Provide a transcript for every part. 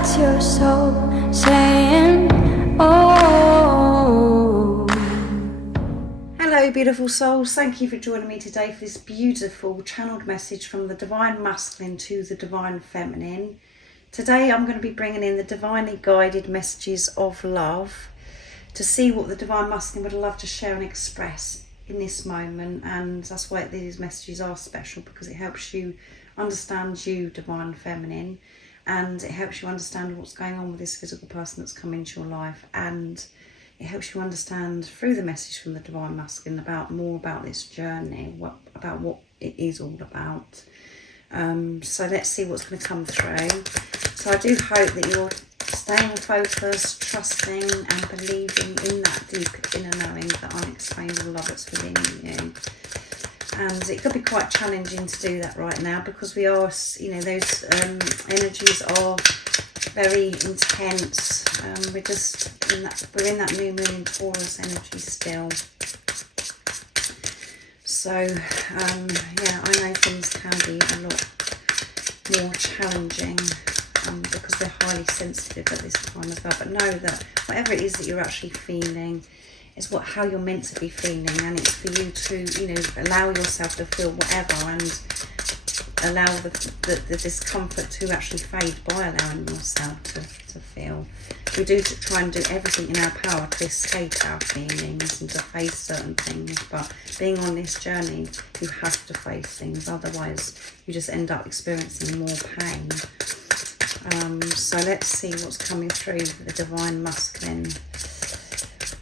That's your soul saying, oh. Hello beautiful souls, thank you for joining me today for this beautiful channeled message from the Divine Masculine to the Divine Feminine. Today I'm going to be bringing in the divinely guided messages of love to see what the Divine Masculine would love to share and express in this moment, and that's why these messages are special, because it helps you understand you, Divine Feminine, and it helps you understand what's going on with this physical person that's come into your life, and it helps you understand through the message from the Divine Masculine more about this journey, about what it is all about. So let's see what's going to come through. So I do hope that you're staying focused, trusting and believing in that deep inner knowing, that unexplainable love that's within you. And it could be quite challenging to do that right now, because we are, those energies are very intense. We're in that new moon Taurus energy still. So yeah, I know things can be a lot more challenging because we're highly sensitive at this time as well. But know that whatever it is that you're actually feeling is how you're meant to be feeling, and it's for you to allow yourself to feel whatever, and allow the discomfort to actually fade by allowing yourself to feel. We do try and do everything in our power to escape our feelings and to face certain things, but being on this journey, you have to face things, otherwise you just end up experiencing more pain. So let's see what's coming through for the Divine Masculine.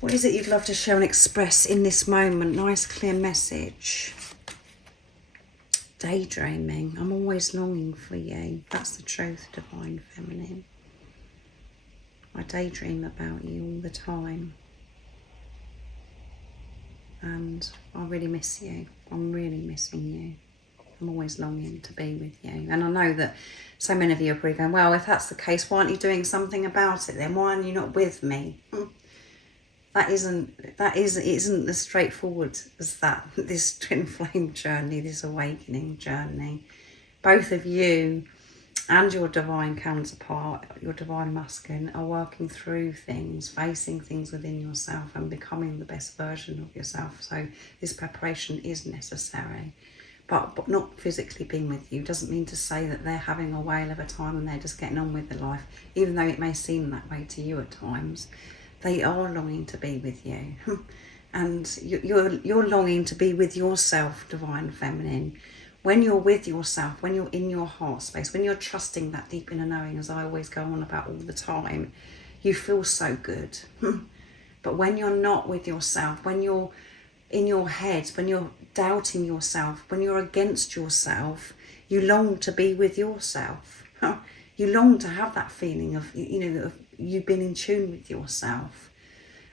What is it you'd love to share and express in this moment? Nice clear message. Daydreaming. I'm always longing for you. That's the truth, Divine Feminine. I daydream about you all the time. And I really miss you. I'm really missing you. I'm always longing to be with you. And I know that so many of you are probably going, well, if that's the case, why aren't you doing something about it then? Why aren't you not with me? That isn't as straightforward as that. This twin flame journey, this awakening journey. Both of you and your divine counterpart, your Divine Masculine, are working through things, facing things within yourself and becoming the best version of yourself. So this preparation is necessary. But not physically being with you doesn't mean to say that they're having a whale of a time and they're just getting on with their life, even though it may seem that way to you at times. They are longing to be with you. And you're longing to be with yourself, Divine Feminine. When you're with yourself, when you're in your heart space, when you're trusting that deep inner knowing, as I always go on about all the time, you feel so good. But when you're not with yourself, when you're in your head, when you're doubting yourself, when you're against yourself, you long to be with yourself. You long to have that feeling of, of you being in tune with yourself.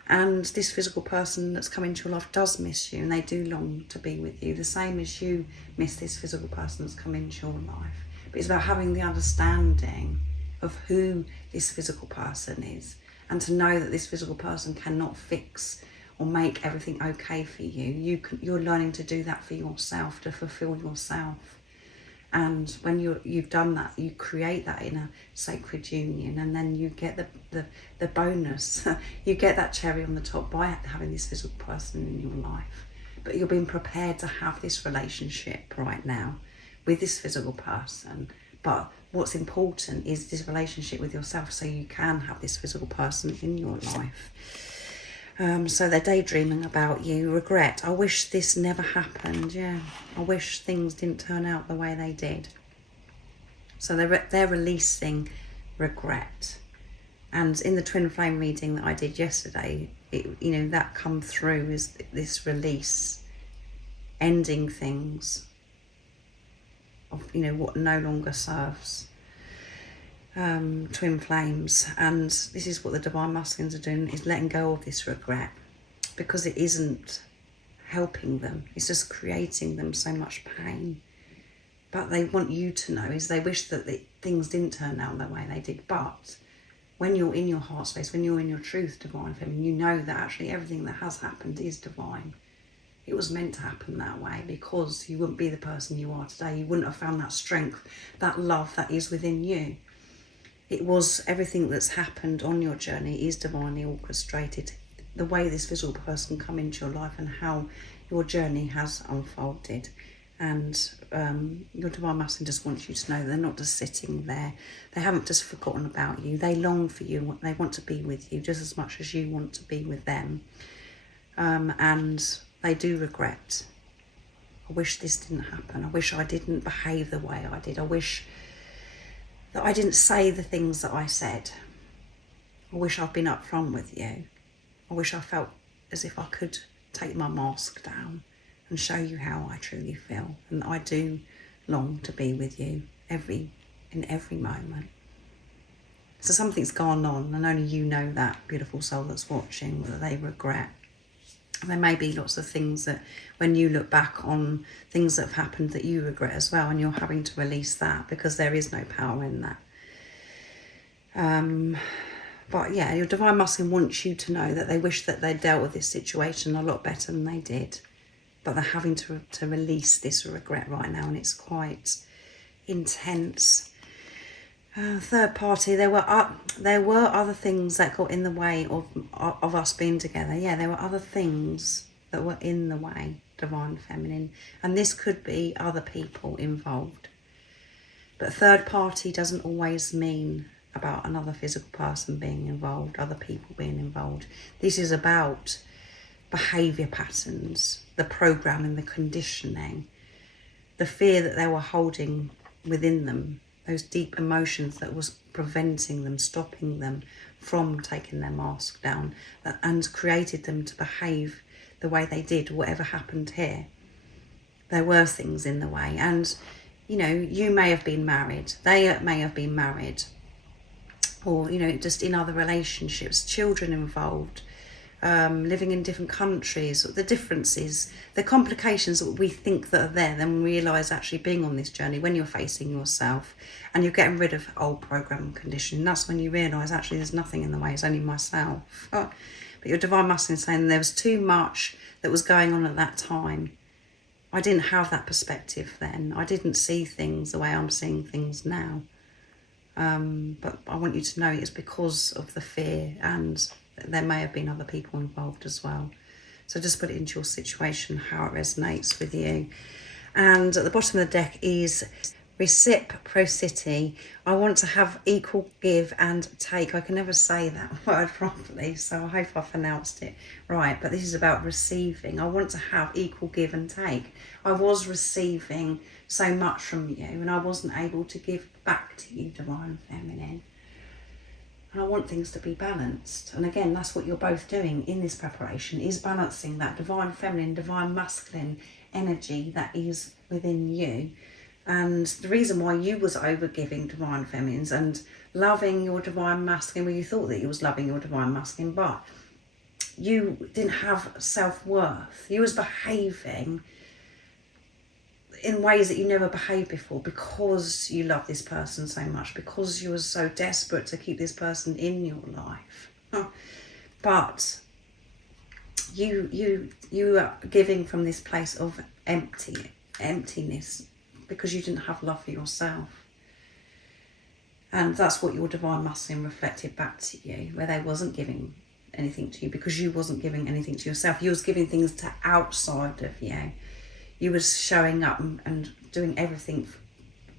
And this physical person that's come into your life does miss you, and they do long to be with you, the same as you miss this physical person that's come into your life. But it's about having the understanding of who this physical person is, and to know that this physical person cannot fix or make everything okay for you. You're learning to do that for yourself, to fulfill yourself. And when you've done that, you create that inner sacred union, and then you get the bonus. You get that cherry on the top by having this physical person in your life. But you're being prepared to have this relationship right now with this physical person. But what's important is this relationship with yourself, so you can have this physical person in your life. So they're daydreaming about you. Regret. I wish this never happened. Yeah, I wish things didn't turn out the way they did. So they're releasing regret. And in the twin flame reading that I did yesterday, that come through is this release, ending things of what no longer serves. Twin flames, and this is what the Divine Masculines are doing, is letting go of this regret, because it isn't helping them, it's just creating them so much pain. But they want you to know is they wish that things didn't turn out the way they did. But when you're in your heart space, when you're in your truth, Divine Feminine, you know that actually everything that has happened is divine. It was meant to happen that way, because you wouldn't be the person you are today. You wouldn't have found that strength, that love that is within you. it was everything that's happened on your journey is divinely orchestrated. The way this physical person come into your life and how your journey has unfolded. And your divine masculine just wants you to know they're not just sitting there. They haven't just forgotten about you. They long for you. They want to be with you just as much as you want to be with them. And they do regret. I wish this didn't happen. I wish I didn't behave the way I did. I wish that I didn't say the things that I said. I wish I'd been upfront with you. I wish I felt as if I could take my mask down and show you how I truly feel. And I do long to be with you in every moment. So something's gone on, and only you know that, beautiful soul that's watching, that they regret. There may be lots of things that when you look back on things that have happened that you regret as well, and you're having to release that because there is no power in that. But yeah, your divine masculine wants you to know that they wish that they dealt with this situation a lot better than they did. But they're having to release this regret right now, and it's quite intense. Third party, there were other things that got in the way of us being together. Yeah, there were other things that were in the way, divine feminine. And this could be other people involved. But third party doesn't always mean about another physical person being involved, other people being involved. This is about behaviour patterns, the programming, the conditioning, the fear that they were holding within them, those deep emotions that was preventing them, stopping them from taking their mask down, and created them to behave the way they did, whatever happened here. There were things in the way. And, you know, you may have been married, they may have been married, or, you know, just in other relationships, children involved, living in different countries, the differences, the complications that we think that are there, then we realise actually being on this journey, when you're facing yourself and you're getting rid of old program and condition, that's when you realise actually there's nothing in the way, it's only myself. But your divine masculine is saying there was too much that was going on at that time. I didn't have that perspective then. I didn't see things the way I'm seeing things now. But I want you to know it's because of the fear, and there may have been other people involved as well. So just put it into your situation, how it resonates with you. And at the bottom of the deck is reciprocity. I want to have equal give and take. I can never say that word properly, so I hope I've pronounced it right. But this is about receiving. I want to have equal give and take. I was receiving so much from you, and I wasn't able to give back to you, divine feminine. And I want things to be balanced. And again, that's what you're both doing in this preparation, is balancing that divine feminine, divine masculine energy that is within you. And the reason why you was overgiving divine feminines and loving your divine masculine, well, you thought that you was loving your divine masculine, but you didn't have self-worth. You was behaving in ways that you never behaved before because you love this person so much, because you were so desperate to keep this person in your life. But you are giving from this place of emptiness because you didn't have love for yourself. And that's what your divine masculine reflected back to you, where they wasn't giving anything to you because you wasn't giving anything to yourself. You was giving things to outside of you. You was showing up and doing everything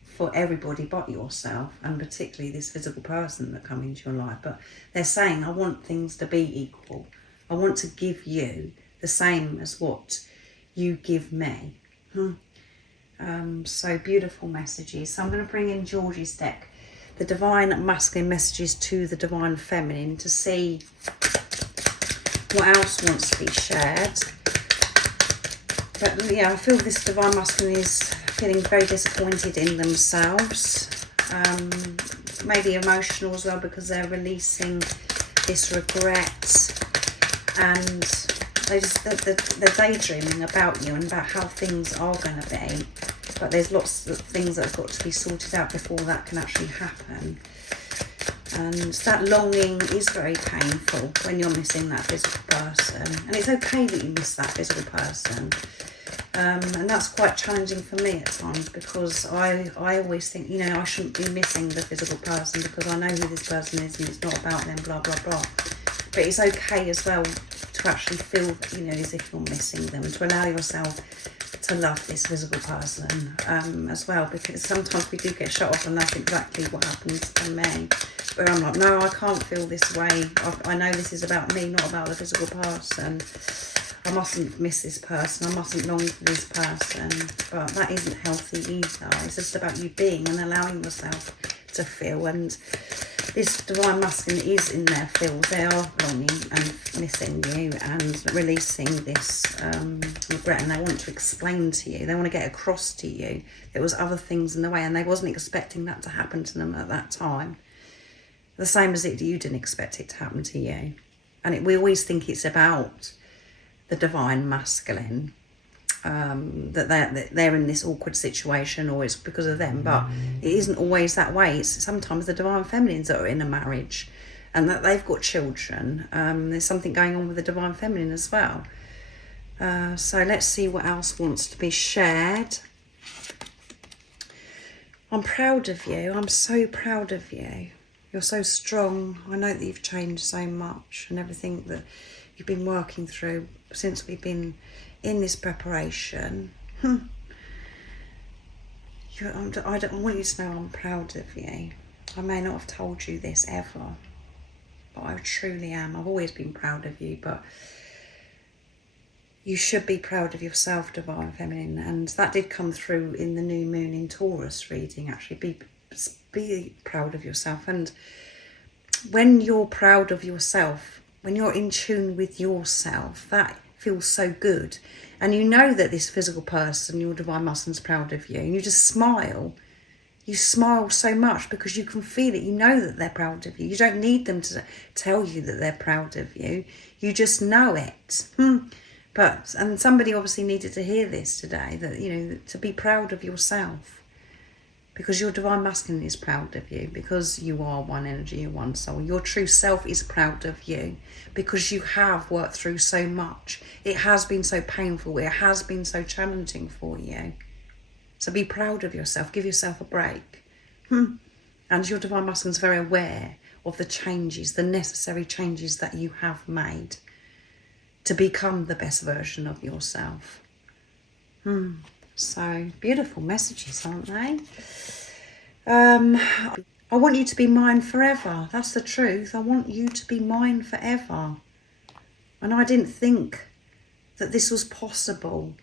for everybody but yourself, and particularly this physical person that come into your life. But they're saying, I want things to be equal. I want to give you the same as what you give me. So beautiful messages. So I'm going to bring in Georgie's deck, the divine masculine messages to the divine feminine, to see what else wants to be shared. But yeah, I feel this divine masculine is feeling very disappointed in themselves. Maybe emotional as well, because they're releasing this regret, and they're daydreaming about you and about how things are going to be. But there's lots of things that have got to be sorted out before that can actually happen. And that longing is very painful when you're missing that physical person. And it's okay that you miss that physical person. And that's quite challenging for me at times, because I always think, you know, I shouldn't be missing the physical person because I know who this person is and it's not about them, blah, blah, blah. But it's okay as well to actually feel, you know, as if you're missing them, and to allow yourself to love this physical person as well, because sometimes we do get shut off, and that's exactly what happens to me, where I'm like, no, I can't feel this way. I know this is about me, not about the physical person. I mustn't miss this person, I mustn't long for this person, but that isn't healthy either. It's just about you being and allowing yourself to feel, and this divine masculine is in their feels. They are longing and missing you and releasing this regret, and they want to explain to you, they want to get across to you there was other things in the way, and they wasn't expecting that to happen to them at that time. The same as you didn't expect it to happen to you. And we always think it's about the divine masculine, that they're in this awkward situation, or it's because of them, but it isn't always that way. It's sometimes the divine feminines that are in a marriage and that they've got children. There's something going on with the divine feminine as well. So let's see what else wants to be shared. I'm proud of you. I'm so proud of you. You're so strong. I know that you've changed so much, and everything that you've been working through since we've been in this preparation. I want you to know I'm proud of you. I may not have told you this ever, but I truly am. I've always been proud of you, but you should be proud of yourself, divine feminine. And that did come through in the new moon in Taurus reading, actually. Be proud of yourself. And when you're proud of yourself, when you're in tune with yourself, that feels so good. And you know that this physical person, your divine masculine's proud of you, and you just smile. You smile so much because you can feel it. You know that they're proud of you. You don't need them to tell you that they're proud of you. You just know it. And somebody obviously needed to hear this today, that, you know, to be proud of yourself. Because your divine masculine is proud of you, because you are one energy, you're one soul. Your true self is proud of you because you have worked through so much. It has been so painful. It has been so challenging for you. So be proud of yourself. Give yourself a break. And your divine masculine is very aware of the changes, the necessary changes that you have made to become the best version of yourself. So beautiful messages, aren't they? I want you to be mine forever. That's the truth. I want you to be mine forever. And I didn't think that this was possible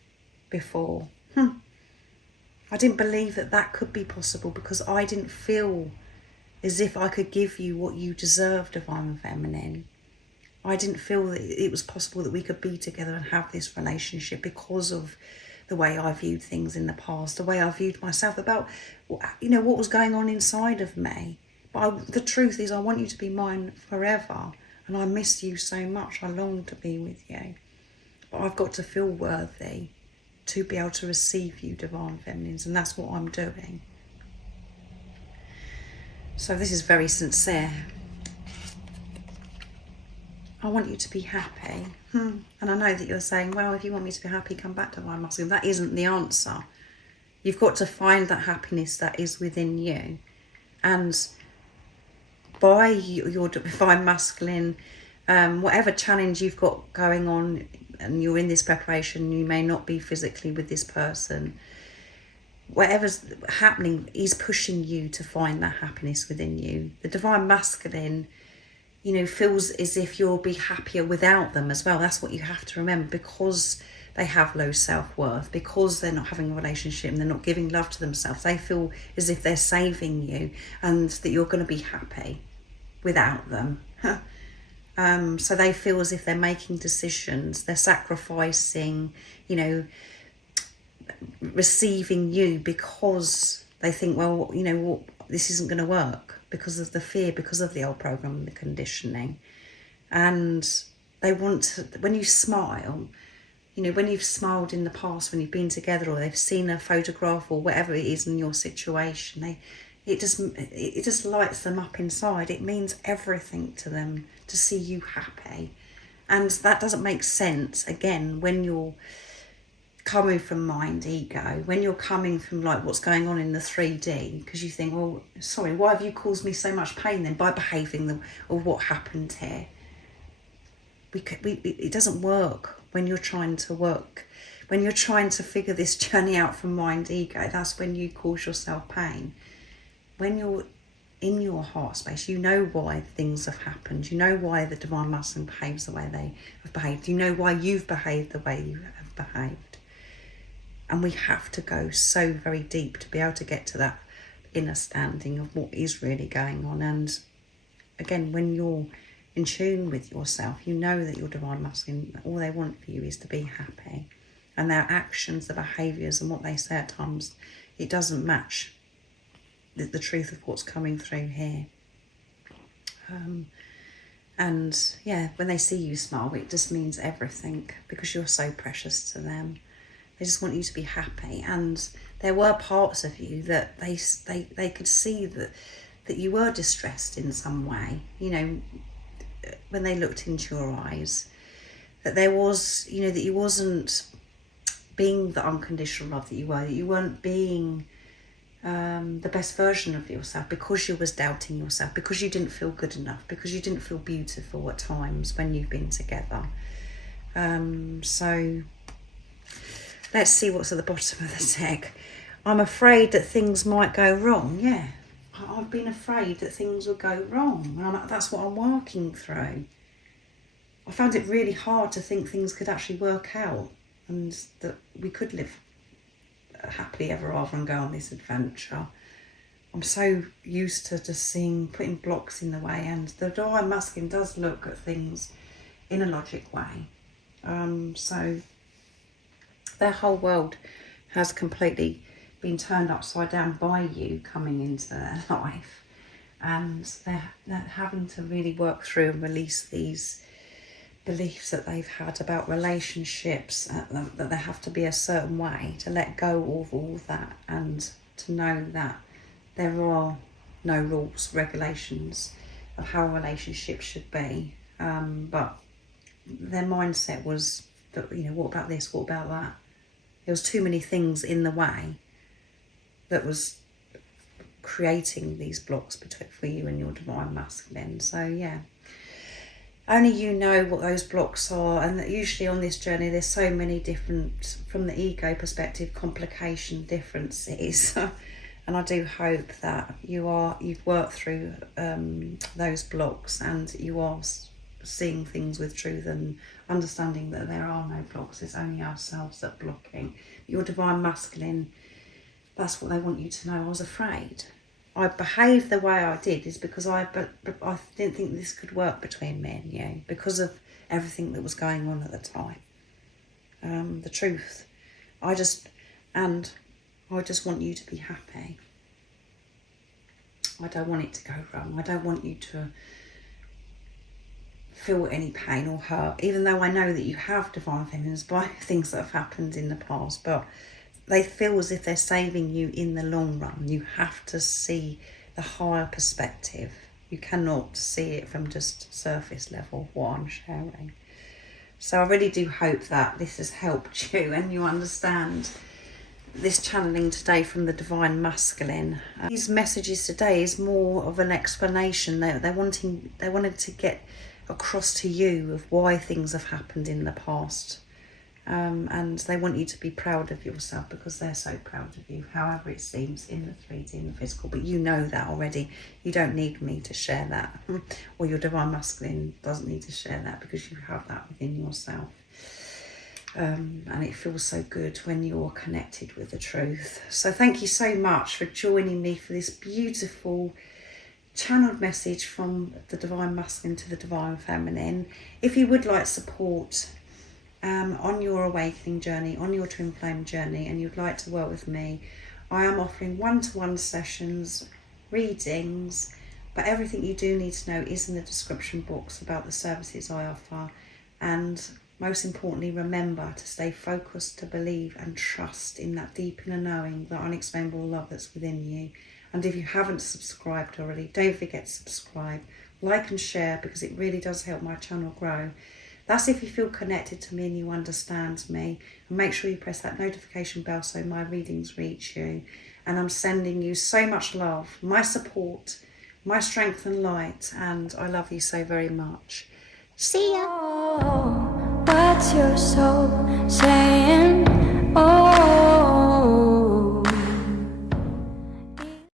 before. I didn't believe that that could be possible, because I didn't feel as if I could give you what you deserve, divine feminine. I didn't feel that it was possible that we could be together and have this relationship because of the way I viewed things in the past, the way I viewed myself, about, you know, what was going on inside of me. But the truth is, I want you to be mine forever, and I miss you so much. I long to be with you, but I've got to feel worthy to be able to receive you, divine feminines, and that's what I'm doing. So this is very sincere. I want you to be happy. And I know that you're saying, well, if you want me to be happy, come back to divine masculine. That isn't the answer. You've got to find that happiness that is within you. And by your divine masculine, whatever challenge you've got going on, and you're in this preparation, you may not be physically with this person, whatever's happening is pushing you to find that happiness within you. The divine masculine, you know, feels as if you'll be happier without them as well. That's what you have to remember, because they have low self-worth, because they're not having a relationship and they're not giving love to themselves. They feel as if they're saving you and that you're going to be happy without them. So they feel as if they're making decisions, they're sacrificing, you know, receiving you, because they think, well, you know what, this isn't going to work, because of the fear, because of the old program and the conditioning. And they want to, when you smile, you know, when you've smiled in the past, when you've been together, or they've seen a photograph or whatever it is in your situation, it just lights them up inside. It means everything to them to see you happy. And that doesn't make sense, again, when you're coming from mind, ego, when you're coming from like what's going on in the 3D, because you think, well, sorry, why have you caused me so much pain then by behaving or what happened here? It doesn't work when you're trying to figure this journey out from mind, ego. That's when you cause yourself pain. When you're in your heart space, you know why things have happened. You know why the divine masculine behaves the way they have behaved. You know why you've behaved the way you have behaved. And we have to go so very deep to be able to get to that inner standing of what is really going on. And again, when you're in tune with yourself, you know that your divine masculine, all they want for you is to be happy. And their actions, their behaviours and what they say at times, it doesn't match the truth of what's coming through here. And yeah, when they see you smile, it just means everything, because you're so precious to them. They just want you to be happy. And there were parts of you that they could see that you were distressed in some way, you know, when they looked into your eyes, that there was, you know, that you wasn't being the unconditional love that you weren't being the best version of yourself, because you was doubting yourself, because you didn't feel good enough, because you didn't feel beautiful at times when you've been together. So let's see what's at the bottom of the deck. I'm afraid that things might go wrong. Yeah, I've been afraid that things would go wrong. And that's what I'm working through. I found it really hard to think things could actually work out and that we could live happily ever after and go on this adventure. I'm so used to just putting blocks in the way, and the divine masculine does look at things in a logic way. So their whole world has completely been turned upside down by you coming into their life, and they're having to really work through and release these beliefs that they've had about relationships, that they have to be a certain way, to let go of all of that and to know that there are no rules, regulations of how a relationship should be. But their mindset was that, you know, what about this, what about that? There was too many things in the way that was creating these blocks for you and your divine masculine. So yeah, only you know what those blocks are, and that usually on this journey there's so many different, from the ego perspective, complication differences. And I do hope that you've worked through those blocks, and you are seeing things with truth and understanding that there are no blocks. It's only ourselves that are blocking. Your divine masculine, that's what they want you to know. I was afraid. I behaved the way I did is because I didn't think this could work between me and you, because of everything that was going on at the time. The truth. I just want you to be happy. I don't want it to go wrong. I don't want you to feel any pain or hurt, even though I know that you have divine feminines by things that have happened in the past, but they feel as if they're saving you in the long run. You have to see the higher perspective. You cannot see it from just surface level, what I'm sharing. So I really do hope that this has helped you and you understand this channeling today from the divine masculine. These messages today is more of an explanation. They wanted to get across to you of why things have happened in the past. And they want you to be proud of yourself, because they're so proud of you, however it seems in the 3D, in the physical. But you know that already. You don't need me to share that, or your divine masculine doesn't need to share that, because you have that within yourself. And it feels so good when you're connected with the truth. So thank you so much for joining me for this beautiful channeled message from the divine masculine to the divine feminine. If you would like support on your awakening journey, on your twin flame journey, and you'd like to work with me, I am offering one-to-one sessions, readings, but everything you do need to know is in the description box about the services I offer. And most importantly, remember to stay focused, to believe and trust in that deep inner knowing, that unexplainable love that's within you. And if you haven't subscribed already, don't forget to subscribe, like and share, because it really does help my channel grow. That's if you feel connected to me and you understand me. And make sure you press that notification bell so my readings reach you. And I'm sending you so much love, my support, my strength and light. And I love you so very much. See ya. Oh, what's your soul saying?